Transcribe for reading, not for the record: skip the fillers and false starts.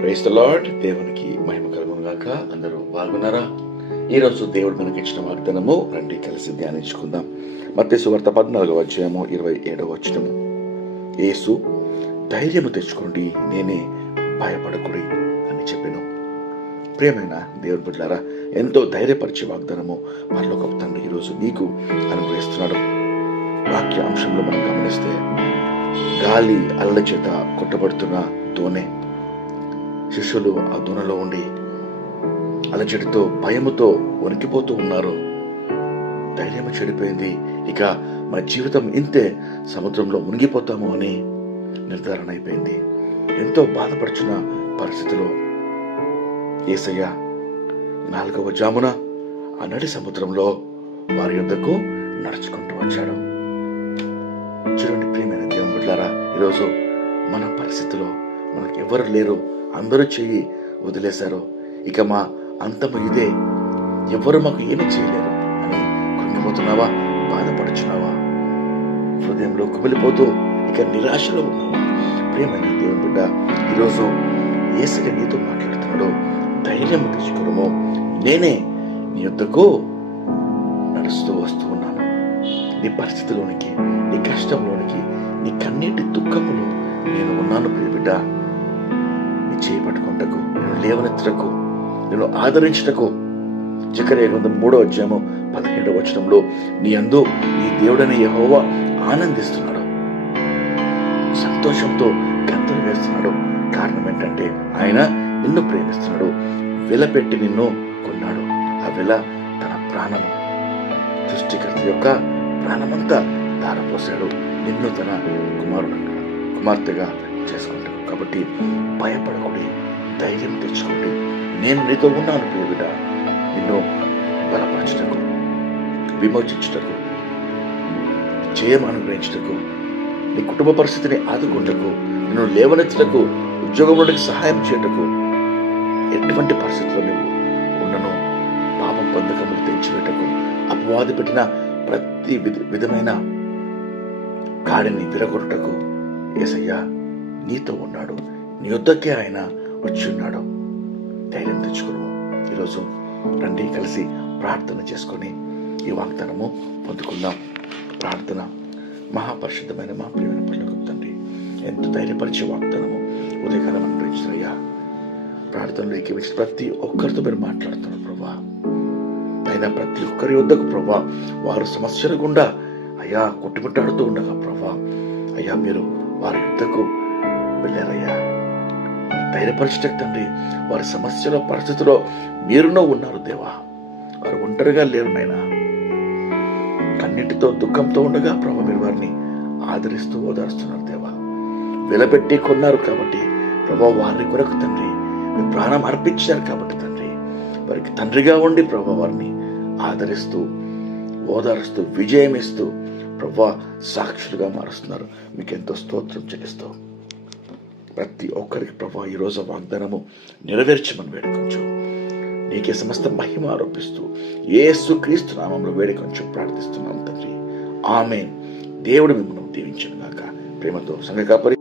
Praise the lord. దేవునికి మహిమ కలుగును గాక. అందరూ బాగున్నారా? ఈరోజు దేవుడు మనకి ఇచ్చిన వాగ్దానము రండి కలిసి ధ్యానించుకుందాం. మత్తయి సువార్త 14వ అధ్యాయము 27వ వచనము. యేసు ధైర్యము తెచ్చుకోండి, నేనే, భయపడకుడి అని చెప్పెను. ప్రియమైన దేవుని బిడ్డలారా, ఎంతో ధైర్యపరిచే వాగ్దానము పరలోక తండ్రి ఈరోజు నీకు అనుగ్రహిస్తున్నాడు. వాక్య అంశంలో మనం గమనిస్తే, గాలి అలల చేత కొట్టబడుతున్న దోణె. శిష్యులు ఆ దోణలో ఉండి అలజడితో భయముతో వణికిపోతూ ఉన్నారు. ధైర్యం చెడిపోయింది, ఇక మన జీవితం ఇంతే, సముద్రంలో మునిగిపోతాము అని నిర్ధారణ అయిపోయింది. ఎంతో బాధపడుచున్న పరిస్థితిలో యేసయ్య 4వ జామున ఆ నడి సముద్రంలో వారి యొద్దకు నడుచుకుంటూ వచ్చాడు. చూడండి ప్రియమైన దేవుని బిడ్డలారా, ఈరోజు మన పరిస్థితిలో మనకు ఎవరు లేరు, అందరూ చెయ్యి వదిలేశారు, ఇక మా అంతము ఇదే, ఎవరు మాకు ఏమి చేయలేరు అని కృంగిపోతున్నావా? బాధపడుచున్నావా? హృదయంలో కుమిలిపోతూ ఇక నిరాశలో ఉన్నావా? ప్రియమైన దేవుని బిడ్డ, ఈరోజు యేసయ్య నీతో మాట్లాడుతున్నాడు. ధైర్యం తెచ్చుకోవడము, నేనే నీ యొద్దకు నడుస్తూ వస్తూ ఉన్నాను. నీ పరిస్థితిలోనికి, నీ కష్టంలోనికి, నీ కన్నీటి దుఃఖములో నేను ఉన్నాను. ప్రియ బిడ్డ, నీ చేయి పట్టుకుంటకు, నేను లేవనెత్తటకు, నేను ఆదరించటకు. జకర్యా గ్రంథం 3వ అధ్యాయము 17వ వచనంలో, నీ యందు నీ దేవుడైన యెహోవా ఆనందిస్తున్నాడు, సంతోషంతో గంతులు వేస్తున్నాడు. కారణం ఏంటంటే ఆయన నిన్ను ప్రేమిస్తున్నాడు, వెలపెట్టి నిన్ను కొన్నాడు. ఆ వెల తన ప్రాణము, సృష్టికర్త యొక్క ప్రాణమంతా ధారపోసాడు నిన్ను తన కుమార్తెగా చేసుకుంటాడు. కాబట్టి భయపడకూడి, ధైర్యం తెచ్చుకోండి, నేను నీతో ఉన్నాను. ప్రియ బిడ్డ, నిన్ను బలపరచటకు, విమోచించటకు, జయం అనుగ్రహించటకు, నీ కుటుంబ పరిస్థితిని ఆదుకుంటకు, నిన్ను లేవనెత్తటకు, ఉద్యోగంలోకి సహాయం చేయటకు, ఎటువంటి పరిస్థితుల్లో నువ్వు ఉండను, పాపం బంధకములు తెంచివేటకు, అపవాది పెట్టిన ప్రతి విధమైన కాడిని విరగొట్టుటకు యేసయ్య నీతో ఉన్నాడు. నీ యొద్దకే ఆయన వచ్చి ఉన్నాడు. ధైర్యం తెచ్చుకున్నాము. ఈరోజు రండి కలిసి ప్రార్థన చేసుకొని ఈ వాగ్దానము పొందుకుందాం. ప్రార్థన. మహాపరిశుద్ధమైన మా ప్రియమైన పరలోకపు తండ్రి, ఎంతో ధైర్యపరిచే వాగ్దానము ఉదయకాలం అనుగ్రహించారయ్యా. ప్రార్థనలో ఏకీవించిన ప్రతి ఒక్కరితో మీరు మాట్లాడుతున్నారు ప్రభా. అయినా ప్రతి ఒక్కరి వద్దకు ప్రభా, వారు సమస్యల గుండా అయ్యా కొట్టుమిట్టాడుతూ ఉండగా ప్రభా, అయ్యా మీరు వారి యుద్ధకు వెళ్ళారయ్యా. ధైర్యపరచటకు తండ్రి, వారి సమస్యలో పరిస్థితిలో మీరునో ఉన్నారు దేవా. వారు ఒంటరిగా లేరు నాయనా. కన్నిటితో దుఃఖంతో ఉండగా ప్రభా, మీరు వారిని ఆదరిస్తూ ఓదారుస్తున్నారు దేవా. వెలపెట్టి కొన్నారు కాబట్టి ప్రభా, వారి కొరకు తండ్రి మీరు ప్రాణం అర్పించారు కాబట్టి తండ్రి, వారికి తండ్రిగా ఉండి ప్రభా వారిని ఆదరిస్తూ ఓదారుస్తూ విజయం ఇస్తూ ప్రభా సాక్షులుగా మారుస్తున్నారు. మీకు ఎంతో స్తోత్రం చెల్లిస్తూ ప్రతి ఒక్కరికి ప్రభా ఈరోజు వాగ్దానము నెరవేర్చమని వేడుకొంచు. నీకే సమస్త మహిమ ఆరోపిస్తూ యేసుక్రీస్తు నామములో వేడుకొంచు ప్రార్థిస్తున్నాం తండ్రి. ఆమేన్. దేవుడు మిమ్మల్ని దీవించును గాక. ప్రేమతో సంఘ కాపరి